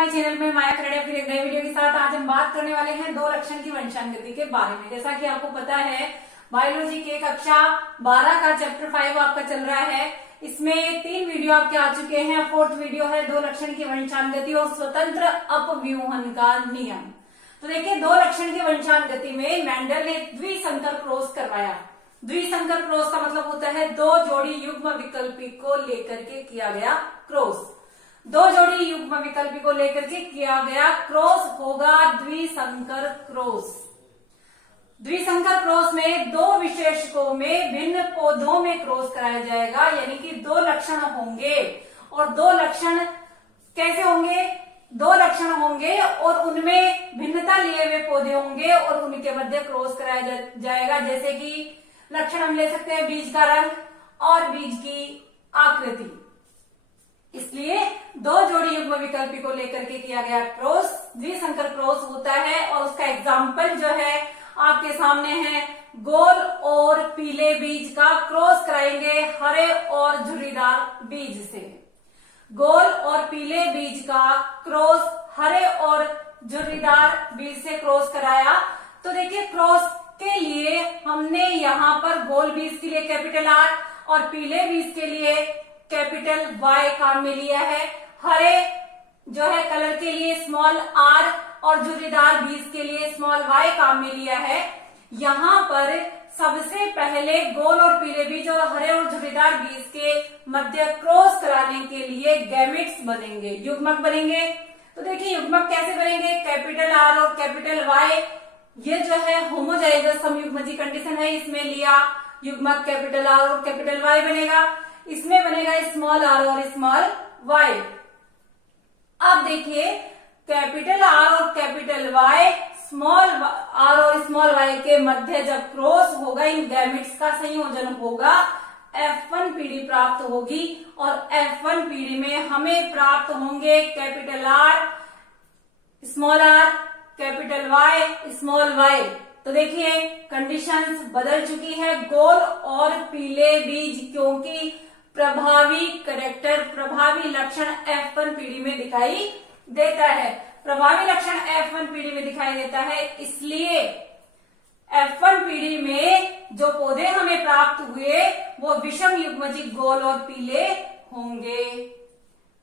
My channel में माया खरड़िया फिर एक नए वीडियो के साथ। आज हम बात करने वाले हैं दो लक्षण की वंशानुगति के बारे में। जैसा कि आपको पता है बायोलॉजी के कक्षा 12 का चैप्टर 5 आपका चल रहा है। इसमें 3 वीडियो आपके आ चुके हैं। 4th वीडियो है दो लक्षण की वंशानुगति और स्वतंत्र अपव्यूहन का नियम। तो देखिए, दो लक्षण की वंशानुगति में मेंडल ने द्विसंकर क्रॉस करवाया। द्विसंकर क्रॉस का मतलब होता है दो जोड़ी युग्म विकल्पी को लेकर के किया गया क्रॉस। दो जोड़ी युग्म विकल्पी को लेकर के किया गया क्रॉस होगा द्विसंकर क्रॉस। द्विसंकर क्रॉस में दो विशेषकों में भिन्न पौधों में क्रॉस कराया जाएगा, यानी कि दो लक्षण होंगे। और दो लक्षण कैसे होंगे? दो लक्षण होंगे और उनमें भिन्नता लिए हुए पौधे होंगे और उनके मध्य क्रॉस कराया जाएगा। जैसे कि लक्षण हम ले सकते हैं बीज का रंग और बीज की आकृति। इसलिए दो जोड़ी युग्म विकल्पी को लेकर के किया गया क्रॉस द्विसंकर क्रॉस होता है। और उसका एग्जाम्पल जो है आपके सामने है, गोल और पीले बीज का क्रॉस कराएंगे हरे और झुर्रीदार बीज से। गोल और पीले बीज का क्रॉस हरे और झुर्रीदार बीज से क्रॉस कराया। तो देखिए, क्रॉस के लिए हमने यहाँ पर गोल बीज के लिए कैपिटल R और पीले बीज के लिए कैपिटल Y काम में लिया है। हरे जो है कलर के लिए स्मॉल r और झुर्रीदार बीज के लिए स्मॉल y काम में लिया है। यहाँ पर सबसे पहले गोल और पीले बीज और हरे और झुर्रीदार बीज के मध्य क्रॉस कराने के लिए गैमेट्स बनेंगे, युग्मक बनेंगे। तो देखिए, युग्मक कैसे बनेंगे? कैपिटल R और कैपिटल Y, ये जो है होमोजाइगस समयुग्मजी कंडीशन है, इसमें लिया युग्मक कैपिटल R और कैपिटल Y बनेगा। इसमें बनेगा स्मॉल r और स्मॉल y। अब देखिए, कैपिटल R और कैपिटल Y स्मॉल r और स्मॉल y के मध्य जब क्रॉस होगा, इन गैमेट्स का संयोजन होगा, F1 पीढ़ी प्राप्त होगी। और F1 पीढ़ी में हमें प्राप्त होंगे capital R small r capital Y small y। तो देखिए, कंडीशंस बदल चुकी है। गोल और पीले बीज क्योंकि प्रभावी कैरेक्टर प्रभावी लक्षण F1 पीढ़ी में दिखाई देता है। प्रभावी लक्षण F1 पीढ़ी में दिखाई देता है, इसलिए F1 पीढ़ी में जो पौधे हमें प्राप्त हुए वो विषम युग्मजी गोल और पीले होंगे।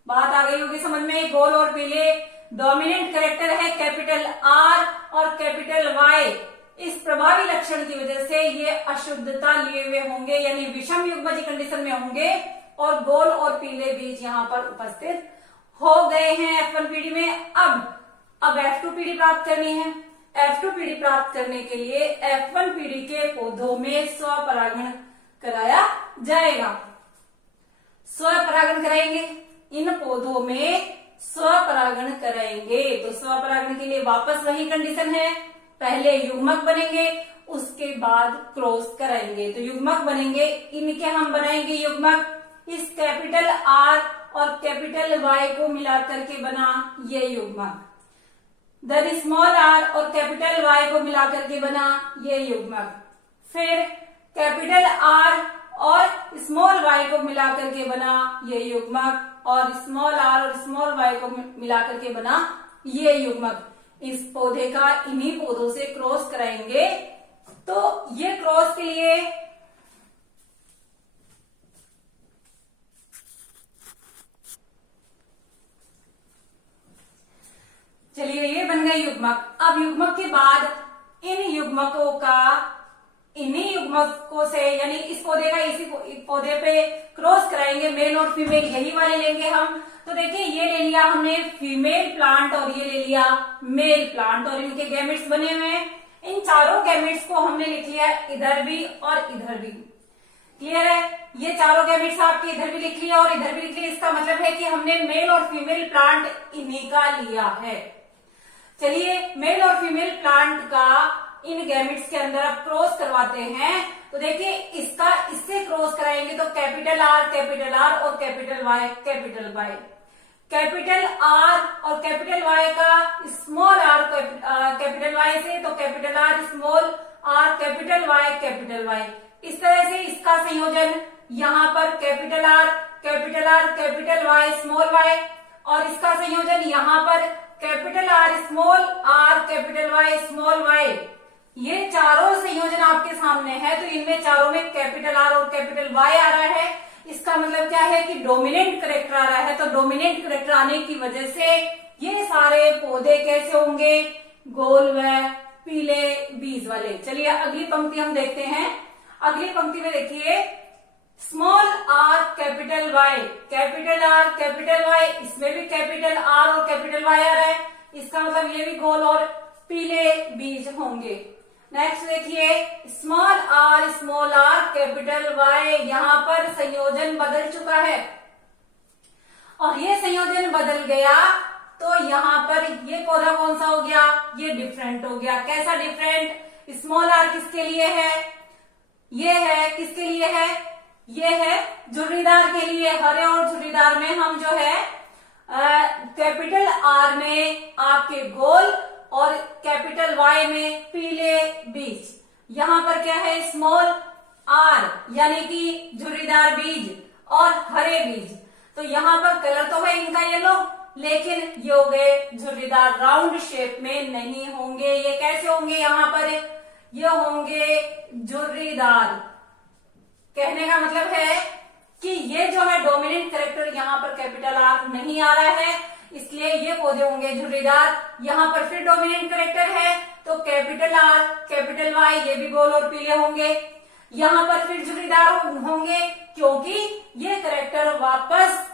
बात आ गई होगी समझ में। गोल और पीले डोमिनेंट कैरेक्टर है कैपिटल R और कैपिटल Y। इस प्रभावी लक्षण की वजह से ये अशुद्धता लिए हुए होंगे, यानी विषम युग्मजी कंडीशन में होंगे और गोल और पीले बीज यहाँ पर उपस्थित हो गए हैं F1 पीढ़ी में। अब F2 पीढ़ी प्राप्त करनी है। F2 पीढ़ी प्राप्त करने के लिए F1 पीढ़ी के पौधों में स्वपरागण कराया जाएगा। स्वपरागण कराएंगे, इन पौधों में स्वपरागण कराएंगे। तो स्वपरागण के लिए वापस वही कंडीशन है, पहले युग्मक बनेंगे उसके बाद क्रॉस कराएंगे। तो युग्मक बनेंगे, इनके हम बनाएंगे युग्मक। इस कैपिटल R और कैपिटल Y को मिलाकर के बना ये युग्मक। देन स्मॉल r और कैपिटल Y को मिलाकर के बना ये युग्मक। फिर कैपिटल R और स्मॉल y को मिलाकर के बना ये युग्मक और स्मॉल r और स्मॉल y को मिलाकर के बना ये युग्मक। इस पौधे का इन्हीं पौधों से क्रॉस कराएंगे। तो ये क्रॉस के लिए चलिए, ये बन गए युग्मक। अब युग्मक के बाद इन युग्मकों का इन्हीं युग्मकों से, यानी इस पौधे का इसी पौधे पे क्रॉस कराएंगे। मेल और फीमेल यही वाले लेंगे हम। तो देखिए, ये ले लिया हमने फीमेल प्लांट और ये ले लिया मेल प्लांट और इनके गैमेट्स बने हुए हैं। इन चारों गैमेट्स को हमने लिख लिया इधर भी और इधर भी। क्लियर है? ये चारों गैमेट्स आपके इधर भी लिख लिया और इधर भी लिख लिया। इसका मतलब है कि हमने मेल और फीमेल प्लांट इन्हीं का लिया है। चलिए, मेल और फीमेल प्लांट का इन गैमेट्स के अंदर अब क्रॉस करवाते हैं। तो देखिए, इसका इससे क्रॉस कराएंगे तो कैपिटल R और capital Y capital Y। Capital R और कैपिटल Y का स्मॉल r कैपिटल Y से, तो capital R small r capital Y। इस तरह से इसका संयोजन यहाँ पर capital R capital Y small y और इसका संयोजन यहाँ पर capital R small R capital Y small Y, ये चारों संयोजन आपके सामने है। तो इनमें चारों में कैपिटल आर और कैपिटल वाई आ रहा है। इसका मतलब क्या है कि डोमिनेंट कैरेक्टर आ रहा है। तो डोमिनेंट कैरेक्टर आने की वजह से ये सारे पौधे कैसे होंगे, गोल व पीले बीज वाले। चलिए अगली पंक्ति हम देखते हैं। अगली पंक्ति में देखिए small R capital Y, capital R capital Y, इसमें भी कैपिटल आर और कैपिटल वाई आ रहा है। इसका मतलब ये भी गोल और पीले बीज होंगे। नेक्स्ट देखिए स्मॉल आर कैपिटल वाई, यहां पर संयोजन बदल चुका है और ये संयोजन बदल गया तो यहाँ पर ये पौधा कौन सा हो गया, ये डिफरेंट हो गया। कैसा डिफरेंट, स्मॉल आर किसके लिए है, ये है किसके लिए है, ये है झुर्रीदार के लिए। हरे और झुर्रीदार में हम जो है कैपिटल आर में आपके गोल और कैपिटल वाई में पीले बीज। यहाँ पर क्या है स्मॉल आर यानी कि झुर्रीदार बीज और हरे बीज। तो यहाँ पर कलर तो है इनका येलो, लेकिन ये हो गए झुर्रीदार, राउंड शेप में नहीं होंगे। ये कैसे होंगे, यहाँ पर ये होंगे झुर्रीदार। कहने का मतलब है कि ये जो है डोमिनेंट कैरेक्टर यहाँ पर कैपिटल आर नहीं आ रहा है, इसलिए ये पौधे होंगे झुर्रीदार। यहाँ पर फिर डोमिनेंट कैरेक्टर है तो कैपिटल आर कैपिटल वाई, ये भी गोल और पीले होंगे। यहाँ पर फिर झुर्रीदार होंगे क्योंकि ये कैरेक्टर वापस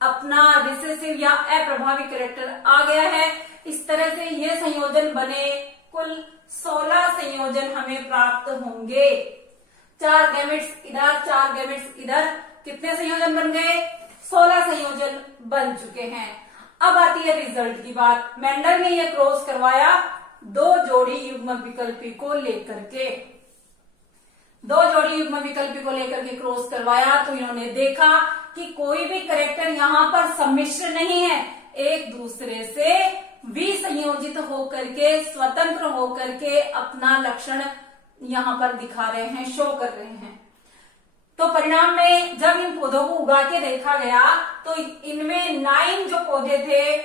अपना रिसेसिव या अप्रभावी कैरेक्टर आ गया है। इस तरह से ये संयोजन बने, कुल 16 संयोजन हमें प्राप्त होंगे। 4 गैमेट्स इधर 4 गैमेट्स इधर, कितने संयोजन बन गए, 16 संयोजन बन चुके हैं। अब आती है रिजल्ट की बात। मेंडल ने ये क्रॉस करवाया 2 जोड़ी युग्म विकल्पी को लेकर के, 2 जोड़ी युग्म विकल्पी को लेकर के क्रॉस करवाया तो इन्होंने देखा कि कोई भी कैरेक्टर यहाँ पर सम्मिश्र नहीं है, एक दूसरे से विसंयोजित होकर के स्वतंत्र होकर के अपना लक्षण यहाँ पर दिखा रहे हैं, शो कर रहे हैं। तो परिणाम में जब इन पौधों को उगा के देखा गया तो इनमें 9 जो पौधे थे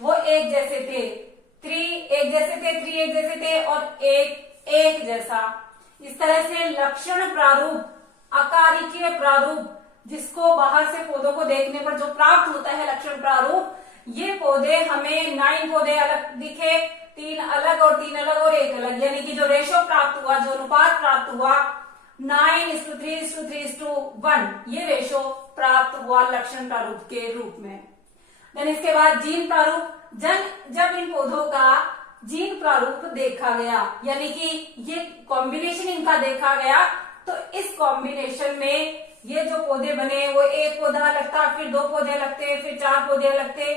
वो एक जैसे थे, 3 एक जैसे थे, 3 एक जैसे थे और एक जैसा। इस तरह से लक्षण प्रारूप, आकारिकीय प्रारूप, जिसको बाहर से पौधों को देखने पर जो प्राप्त होता है लक्षण प्रारूप, ये पौधे हमें 9 पौधे अलग दिखे, 3 अलग और 3 अलग और 1 अलग, यानी कि जो रेशो प्राप्त हुआ, जो अनुपात प्राप्त हुआ 9:3:3:1, ये रेशो प्राप्त हुआ लक्षण प्रारूप के रूप में। देन इसके बाद जीन प्रारूप, जब इन पौधों का जीन प्रारूप देखा गया, यानी कि ये कॉम्बिनेशन इनका देखा गया, तो इस कॉम्बिनेशन में ये जो पौधे बने वो एक पौधा अलग था, फिर 2 पौधे अलग थे, फिर 4 पौधे अलग थे,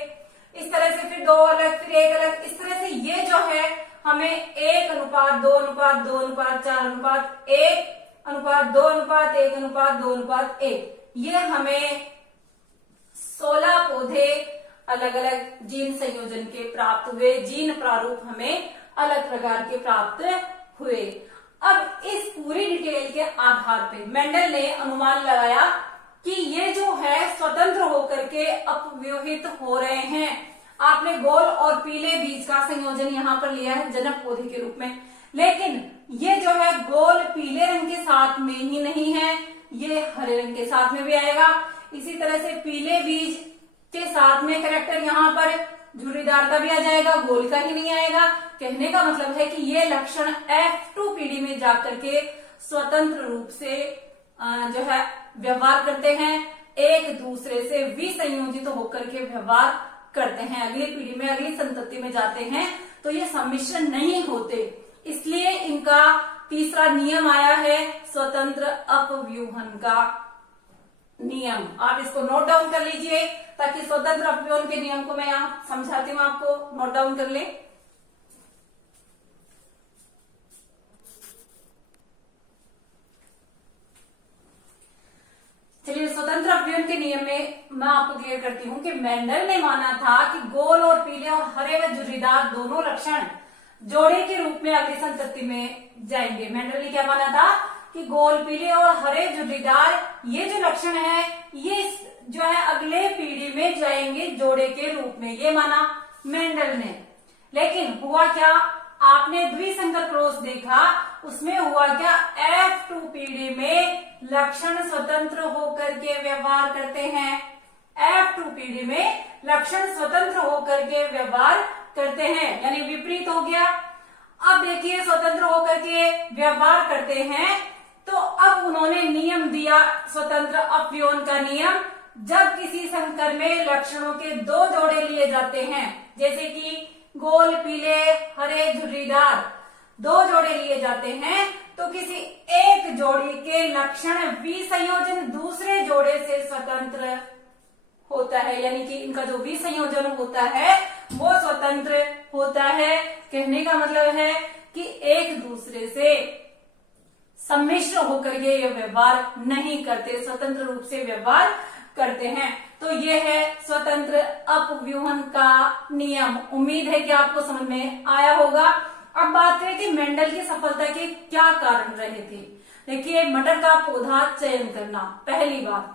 इस तरह से फिर 2 अलग, फिर 1 अलग। इस तरह से ये जो है हमें 1:2:2:1:1:2:1:1, ये हमें 16 पौधे अलग अलग जीन संयोजन के प्राप्त हुए, जीन प्रारूप हमें अलग प्रकार के प्राप्त हुए। अब इस पूरी डिटेल के आधार पे मेंडल ने अनुमान लगाया कि ये जो है स्वतंत्र होकर के अपव्यूहित हो रहे हैं। आपने गोल और पीले बीज का संयोजन यहाँ पर लिया है जनक पौधे के रूप में, लेकिन ये जो है गोल पीले रंग के साथ में ही नहीं है, ये हरे रंग के साथ में भी आएगा। इसी तरह से पीले बीज के साथ में कैरेक्टर यहाँ पर झुर्रीदार का भी आ जाएगा, गोल का ही नहीं आएगा। कहने का मतलब है कि ये लक्षण F2 पीढ़ी में जाकर के स्वतंत्र रूप से जो है व्यवहार करते हैं, एक दूसरे से विसंयोजित होकर के व्यवहार करते हैं। अगली पीढ़ी में, अगली संतति में जाते हैं तो ये सम्मिश्रण नहीं होते, इसलिए इनका तीसरा नियम आया है स्वतंत्र अपव्यूहन का नियम। आप इसको नोट डाउन कर लीजिए ताकि स्वतंत्र अपव्यूहन के नियम को मैं यहाँ समझाती हूँ, आपको नोट डाउन कर ले। चलिए स्वतंत्र अपव्यूहन के नियम में मैं आपको क्लियर करती हूँ कि मेंडल ने माना था कि गोल और पीले और हरे व झुर्रीदार दोनों लक्षण जोड़े के रूप में अगली संतति में जाएंगे। मेंडल ने क्या माना था कि गोल पीले और हरे झुर्रीदार ये जो लक्षण है ये जो है अगले पीढ़ी में जाएंगे जोड़े के रूप में, ये माना मेंडल ने। लेकिन हुआ क्या, आपने द्विसंकर क्रॉस देखा, उसमें हुआ क्या, F2 पीढ़ी में लक्षण स्वतंत्र होकर के व्यवहार करते हैं। F2 पीढ़ी में लक्षण स्वतंत्र होकर के व्यवहार करते हैं, यानी विपरीत हो गया। अब देखिए स्वतंत्र होकर के व्यवहार करते हैं, तो अब उन्होंने नियम दिया स्वतंत्र अपव्यवन का नियम। जब किसी संकर में लक्षणों के दो जोड़े लिए जाते हैं, जैसे कि गोल पीले हरे झुर्रीदार, दो जोड़े लिए जाते हैं, तो किसी एक जोड़ी के लक्षण विसंयोजन दूसरे जोड़े से स्वतंत्र होता है, यानी कि इनका जो विसंयोजन होता है वो स्वतंत्र होता है। कहने का मतलब है कि एक दूसरे से सम्मिश्र होकर के ये व्यवहार नहीं करते, स्वतंत्र रूप से व्यवहार करते हैं। तो ये है स्वतंत्र अपव्यूहन का नियम। उम्मीद है कि आपको समझ में आया होगा। अब बात करें कि मेंडल की सफलता के क्या कारण रहे थे। देखिए, मटर का पौधा चयन करना, पहली बात,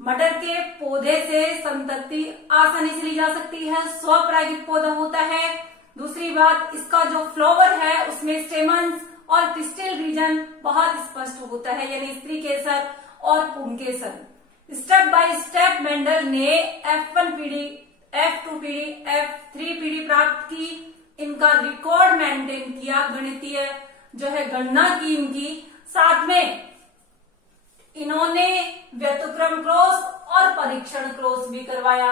मटर के पौधे से संतति आसानी से ली जा सकती है, स्वपरागित पौधा होता है। दूसरी बात, इसका जो फ्लावर है उसमें स्टेमन्स और पिस्टिल रीजन बहुत स्पष्ट होता है, यानी स्त्री केसर और पुंकेसर। स्टेप बाय स्टेप मेंडल ने F1 पीढ़ी, F2 पीढ़ी, F3 पीढ़ी प्राप्त की, इनका रिकॉर्ड मेंटेन किया, गणितीय जो है गणना की इनकी। साथ में इन्होंने व्यतिक्रम क्रॉस और परीक्षण क्रॉस भी करवाया।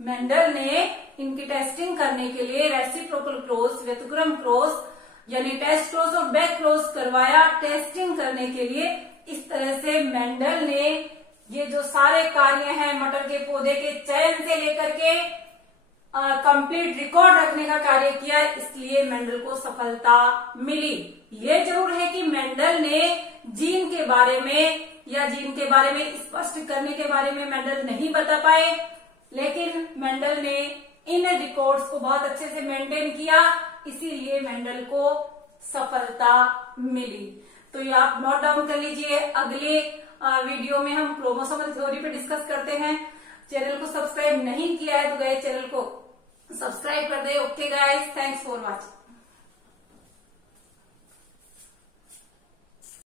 मेंडल ने इनकी टेस्टिंग करने के लिए रेसिप्रोकल क्रॉस, व्यतिक्रम क्रॉस यानी टेस्ट क्रॉस और बैक क्रॉस करवाया टेस्टिंग करने के लिए। इस तरह से मेंडल ने ये जो सारे कार्य हैं मटर के पौधे के चयन से लेकर के कंप्लीट रिकॉर्ड रखने का कार्य किया, इसलिए मेंडल को सफलता मिली। ये जरूर है कि मेंडल ने जीन के बारे में या जीन के बारे में स्पष्ट करने के बारे में मेंडल नहीं बता पाए, लेकिन मेंडल ने इन रिकॉर्ड्स को बहुत अच्छे से मेंटेन किया, इसीलिए मेंडल को सफलता मिली। तो ये आप नोट डाउन कर लीजिए। अगले वीडियो में हम क्रोमोसोमल थ्योरी पे डिस्कस करते हैं। चैनल को सब्सक्राइब नहीं किया है तो गए चैनल को सब्सक्राइब कर दे। Okay guys, thanks for watching.